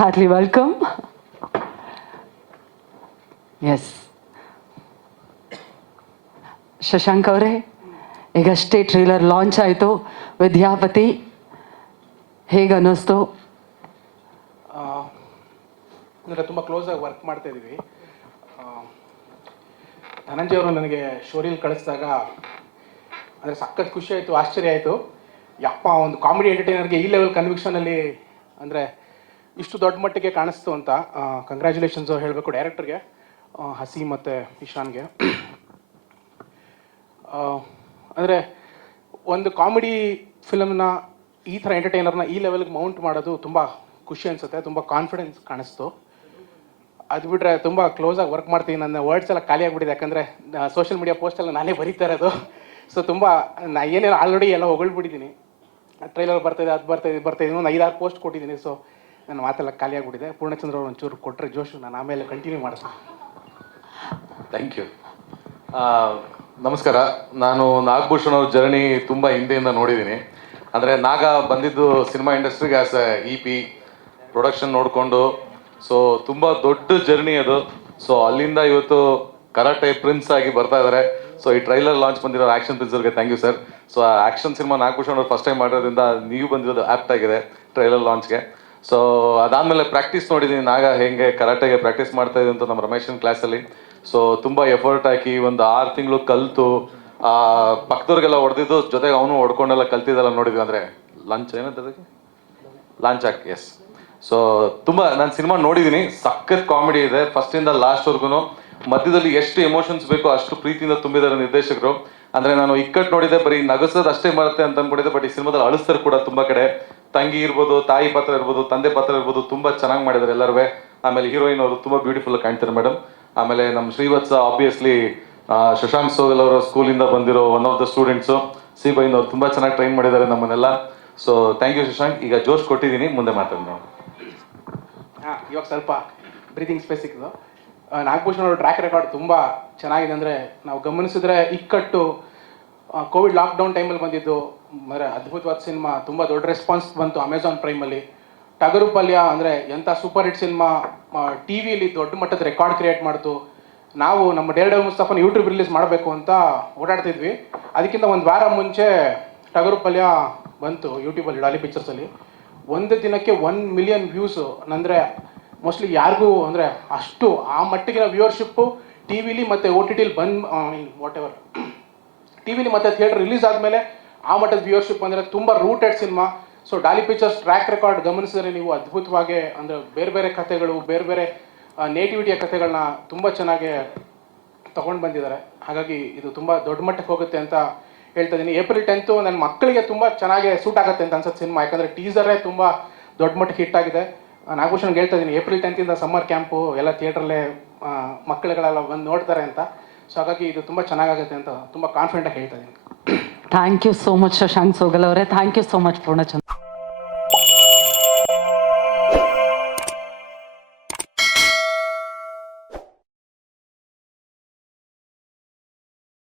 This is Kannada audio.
ಹಾರ್ಟ್ಲಿ ವೆಲ್ಕಮ್ ಎಸ್ ಶಶಾಂಕ್ ಅವರೇ ಈಗಷ್ಟೇ ಟ್ರೇಲರ್ ಲಾಂಚ್ ಆಯಿತು. ವಿದ್ಯಾಪತಿ, ಹೇಗೆ ಅನ್ನಿಸ್ತು? ಅಂದರೆ ತುಂಬ ಕ್ಲೋಸಾಗಿ ವರ್ಕ್ ಮಾಡ್ತಾ ಇದ್ದೀವಿ. ಧನಂಜಯ ಅವರು ನನಗೆ ಶೋರಿಲ್ ಕಳಿಸಿದಾಗ ಅಂದರೆ ಸಖತ್ ಖುಷಿ ಆಯಿತು, ಆಶ್ಚರ್ಯ ಆಯಿತು. ಯಪ್ಪ, ಒಂದು ಕಾಮಿಡಿ ಎಂಟರ್ಟೈನರ್ಗೆ ಈ ಲೆವೆಲ್ ಕನ್ವಿಕ್ಷನಲ್ಲಿ ಅಂದರೆ ಇಷ್ಟು ದೊಡ್ಡ ಮಟ್ಟಿಗೆ ಕಾಣಿಸ್ತು ಅಂತ ಕಂಗ್ರ್ಯಾಚುಲೇಷನ್ಸು ಹೇಳಬೇಕು ಡೈರೆಕ್ಟರ್ಗೆ ಹಸಿ ಮತ್ತು ಇಶಾನ್ಗೆ ಅಂದರೆ ಒಂದು ಕಾಮಿಡಿ ಫಿಲಮ್ನ ಈ ಥರ ಎಂಟರ್ಟೈನರ್ನ ಈ ಲೆವೆಲ್ಗೆ ಮೌಂಟ್ ಮಾಡೋದು ತುಂಬ ಖುಷಿ ಅನಿಸುತ್ತೆ, ತುಂಬ ಕಾನ್ಫಿಡೆನ್ಸ್ ಕಾಣಿಸ್ತು. ಅದು ಬಿಟ್ಟರೆ ತುಂಬ ಕ್ಲೋಸಾಗಿ ವರ್ಕ್ ಮಾಡ್ತೀನಿ, ನನ್ನ ವರ್ಡ್ಸ್ ಎಲ್ಲ ಖಾಲಿ ಆಗಿಬಿಟ್ಟಿದೆ, ಯಾಕಂದರೆ ಸೋಷಿಯಲ್ ಮೀಡಿಯಾ ಪೋಸ್ಟೆಲ್ಲ ನಾನೇ ಬರೀತಾ ಇರೋದು. ಸೊ ತುಂಬ ನಾ ಏನೇನು ಆಲ್ರೆಡಿ ಎಲ್ಲ ಹೊಗಳ್ಬಿಟ್ಟಿದ್ದೀನಿ. ಟ್ರೈಲರ್ ಬರ್ತಾಯಿದೆ ಅದು ಬರ್ತಾಯಿದೆ ಬರ್ತಾಯಿದ್ದೀನಿ ಬರ್ತಾಯಿದೆ ಒಂದು ಐದಾರು ಪೋಸ್ಟ್ ಕೊಟ್ಟಿದ್ದೀನಿ. ಸೊ ನನ್ನ ಮಾತೆಲ್ಲ ಖಾಲಿ ಆಗಿಬಿಟ್ಟಿದೆ. ಪೂರ್ಣಚಂದ್ರ ಅವರು ಒಂಚೂರು ಕೊಟ್ಟರೆ ಜೋಶು, ನಾನು ಆಮೇಲೆ ಕಂಟಿನ್ಯೂ ಮಾಡ್ತೀನಿ ಥ್ಯಾಂಕ್ ಯು ನಮಸ್ಕಾರ. ನಾನು ನಾಗಭೂಷಣ್ ಅವ್ರ ಜರ್ನಿ ತುಂಬ ಹಿಂದೆಯಿಂದ ನೋಡಿದ್ದೀನಿ. ಅಂದರೆ ನಾಗ ಬಂದಿದ್ದು ಸಿನಿಮಾ ಇಂಡಸ್ಟ್ರಿಗೆ as A E P production ನೋಡಿಕೊಂಡು ಸೊ ತುಂಬ ದೊಡ್ಡ ಜರ್ನಿ ಅದು. ಸೊ ಅಲ್ಲಿಂದ ಇವತ್ತು ಕರಾಟೆ ಪ್ರಿನ್ಸ್ ಆಗಿ ಬರ್ತಾ ಇದ್ದಾರೆ ಸೊ ಈ ಟ್ರೈಲರ್ ಲಾಂಚ್ ಬಂದಿರೋ action ಪ್ರಿನ್ಸರ್ಗೆ thank you sir so action cinema Nagabhushan ಅವ್ರು ಫಸ್ಟ್ ಟೈಮ್ ಮಾಡಿರೋದ್ರಿಂದ ನೀವು ಬಂದಿರೋದು ಆ್ಯಪ್ಟ್ ಆಗಿದೆ ಟ್ರೈಲರ್ ಲಾಂಚ್ಗೆ ಸೊ ಅದಾದಮೇಲೆ ಪ್ರಾಕ್ಟೀಸ್ ನೋಡಿದ್ದೀನಿ ನಾಗ ಹೆಂಗೆ ಕರಾಟೆಗೆ ಪ್ರಾಕ್ಟೀಸ್ ಮಾಡ್ತಾ ಇದ್ದೀನಿ ಅಂತ ನಮ್ಮ ರಮೇಶನ್ ಕ್ಲಾಸಲ್ಲಿ ಸೊ ತುಂಬ ಎಫರ್ಟ್ ಹಾಕಿ ಒಂದು ಆರು ತಿಂಗಳು ಕಲಿತು ಪಕ್ಕದವ್ರಿಗೆಲ್ಲ ಹೊಡೆದಿದ್ದು ಜೊತೆಗೆ ಅವನು ಹೊಡ್ಕೊಂಡೆಲ್ಲ ಕಲ್ತಿದ್ದೆಲ್ಲ ನೋಡಿದ್ವಿ ಅಂದರೆ ಲಂಚ್ ಏನಂತ ಅದಕ್ಕೆ? ಲಾಂಚ್ ಹಾಕಿ ಎಸ್ ಸೊ ತುಂಬ ನಾನು ಸಿನಿಮಾ ನೋಡಿದ್ದೀನಿ ಸಖತ್ ಕಾಮಿಡಿ ಇದೆ. ಫಸ್ಟಿಂದ ಲಾಸ್ಟ್ವರೆಗೂ ಮಧ್ಯದಲ್ಲಿ ಎಷ್ಟು ಎಮೋಷನ್ಸ್ ಬೇಕೋ ಅಷ್ಟು ಪ್ರೀತಿಯಿಂದ ತುಂಬಿದ್ದಾರೆ ನಿರ್ದೇಶಕರು. ಅಂದರೆ ನಾನು ಇಕ್ಕಟ್ಟು ನೋಡಿದೆ ಬರೀ ನಗಸೋದು ಅಷ್ಟೇ ಮಾಡುತ್ತೆ ಅಂತ ಅಂದ್ಕೊಂಡಿದ್ದೆ ಬಟ್ ಈ ಸಿನಿಮಾದಲ್ಲಿ ಅಳಿಸ್ತಾರೆ ಕೂಡ ತುಂಬ ಕಡೆ. ತಂಗಿ ಇರ್ಬೋದು, ತಾಯಿ ಪಾತ್ರ ಇರ್ಬೋದು, ತಂದೆ ಪಾತ್ರ ಇರ್ಬೋದು ತುಂಬ ಚೆನ್ನಾಗಿ ಮಾಡಿದ್ದಾರೆ ಎಲ್ಲರೂ ಆಮೇಲೆ ಹೀರೋಯಿನ್ ಅವರು ತುಂಬ ಬ್ಯೂಟಿಫುಲ್ ಕಾಣ್ತಾರೆ ಮೇಡಮ್ ಆಮೇಲೆ ನಮ್ಮ ಶ್ರೀವತ್ಸ ಆಬ್ವಿಯಸ್ಲಿ ಶಶಾಂಕ್ ಸೋಗಲ್ ಅವರ ಸ್ಕೂಲಿಂದ ಬಂದಿರೋ ಒನ್ ಆಫ್ ದ ಸ್ಟೂಡೆಂಟ್ಸು ಸಿ ಅವರು ತುಂಬ ಚೆನ್ನಾಗಿ ಟ್ರೈನ್ ಮಾಡಿದ್ದಾರೆ ನಮ್ಮನ್ನೆಲ್ಲ. So thank you Shashank. ಈಗ ಜೋಶ್ ಕೊಟ್ಟಿದ್ದೀನಿ, ಮುಂದೆ ಮಾತಾಡಿ ನಾವು ಹಾಂ, ಇವಾಗ ಸ್ವಲ್ಪ ಬ್ರೀತಿಂಗ್ ಸ್ಪೇಸ್ ಸಿಕ್ಕಿದ್ದು. ನಾಗಭೂಷಣ್ ಅವರು ಟ್ರ್ಯಾಕ್ ರೆಕಾರ್ಡ್ ತುಂಬ ಚೆನ್ನಾಗಿದೆ ಅಂದರೆ ನಾವು ಗಮನಿಸಿದ್ರೆ ಇಕ್ಕಟ್ಟು ಕೋವಿಡ್ ಲಾಕ್ಡೌನ್ ಟೈಮಲ್ಲಿ ಬಂದಿದ್ದು ಅಂದರೆ ಅದ್ಭುತವಾದ ಸಿನಿಮಾ, ತುಂಬ ದೊಡ್ಡ ರೆಸ್ಪಾನ್ಸ್ ಬಂತು ಅಮೆಝಾನ್ ಪ್ರೈಮಲ್ಲಿ ಟಗರು ಪಲ್ಯ ಅಂದರೆ ಎಂಥ ಸೂಪರ್ ಹಿಟ್ ಸಿನಿಮಾ ಟಿ ವಿಲಿ ದೊಡ್ಡ ಮಟ್ಟದ ರೆಕಾರ್ಡ್ ಕ್ರಿಯೇಟ್ ಮಾಡ್ತು. ನಾವು ನಮ್ಮ ಡೇರ್ ಡೇವ್ ಮುಸ್ತಫನ್ ಯೂಟ್ಯೂಬ್ ರಿಲೀಸ್ ಮಾಡಬೇಕು ಅಂತ ಓಡಾಡ್ತಿದ್ವಿ. ಅದಕ್ಕಿಂತ ಒಂದು ವಾರ ಮುಂಚೆ ಟಗರು ಪಲ್ಯ ಬಂತು ಯೂಟ್ಯೂಬಲ್ಲಿ ಡಾಲಿ ಪಿಕ್ಚರ್ಸಲ್ಲಿ ಒಂದು ದಿನಕ್ಕೆ ಒನ್ ಮಿಲಿಯನ್ ವ್ಯೂಸು ಅಂದರೆ ಮೋಸ್ಟ್ಲಿ ಯಾರಿಗೂ ಅಂದರೆ ಅಷ್ಟು, ಆ ಮಟ್ಟಿಗಿನ ವ್ಯೂವರ್ಶಿಪ್ಪು ಟಿ ವಿಲಿ ಮತ್ತು ಓ ಟಿ ಟಿಲಿ ಬಂದು ವಾಟ್ ಎವರ್ ಟಿ ವಿಲಿ ಮತ್ತು ಥಿಯೇಟರ್ ರಿಲೀಸ್ ಆದಮೇಲೆ ಆ ಮಟ್ಟದ ವ್ಯೂವರ್ಶಿಪ್ ಅಂದರೆ ತುಂಬ rooted cinema so Daali pictures track record ಗಮನಿಸಿದರೆ ನೀವು ಅದ್ಭುತವಾಗಿ ಅಂದರೆ ಬೇರೆ ಬೇರೆ ಕಥೆಗಳು, ಬೇರೆ ಬೇರೆ ನೇಟಿವಿಟಿಯ ಕಥೆಗಳನ್ನ ತುಂಬ ಚೆನ್ನಾಗಿ ತಗೊಂಡು ಬಂದಿದ್ದಾರೆ. ಹಾಗಾಗಿ ಇದು ತುಂಬ ದೊಡ್ಡ ಮಟ್ಟಕ್ಕೆ ಹೋಗುತ್ತೆ ಅಂತ ಹೇಳ್ತಾ ಇದ್ದೀನಿ. ಏಪ್ರಿಲ್ ಟೆಂತು ನನ್ನ ಮಕ್ಕಳಿಗೆ ತುಂಬ ಚೆನ್ನಾಗಿ ಸೂಟ್ ಆಗುತ್ತೆ ಅಂತ ಅನ್ಸತ್ತೆ ಸಿನಿಮಾ ಯಾಕಂದರೆ ಟೀಸರೇ ತುಂಬ ದೊಡ್ಡ ಮಟ್ಟಕ್ಕೆ ಹಿಟ್ ಆಗಿದೆ. ನಾಗಭೂಷಣ್ಗೆ ಹೇಳ್ತಾ ಇದ್ದೀನಿ ಏಪ್ರಿಲ್ ಟೆಂತಿಂದ ಸಮ್ಮರ್ ಕ್ಯಾಂಪು ಎಲ್ಲ ಥಿಯೇಟ್ರಲ್ಲೇ ಮಕ್ಕಳುಗಳೆಲ್ಲ ಬಂದು ನೋಡ್ತಾರೆ ಅಂತ. ಸೊ ಹಾಗಾಗಿ ಇದು ತುಂಬ ಚೆನ್ನಾಗಾಗುತ್ತೆ ಅಂತ ತುಂಬ ಕಾನ್ಫಿಡೆಂಟಾಗಿ ಹೇಳ್ತಾ ಇದ್ದೀನಿ. Thank you so much Shashank Sogal ಅವರೇ thank you so much Poornachandra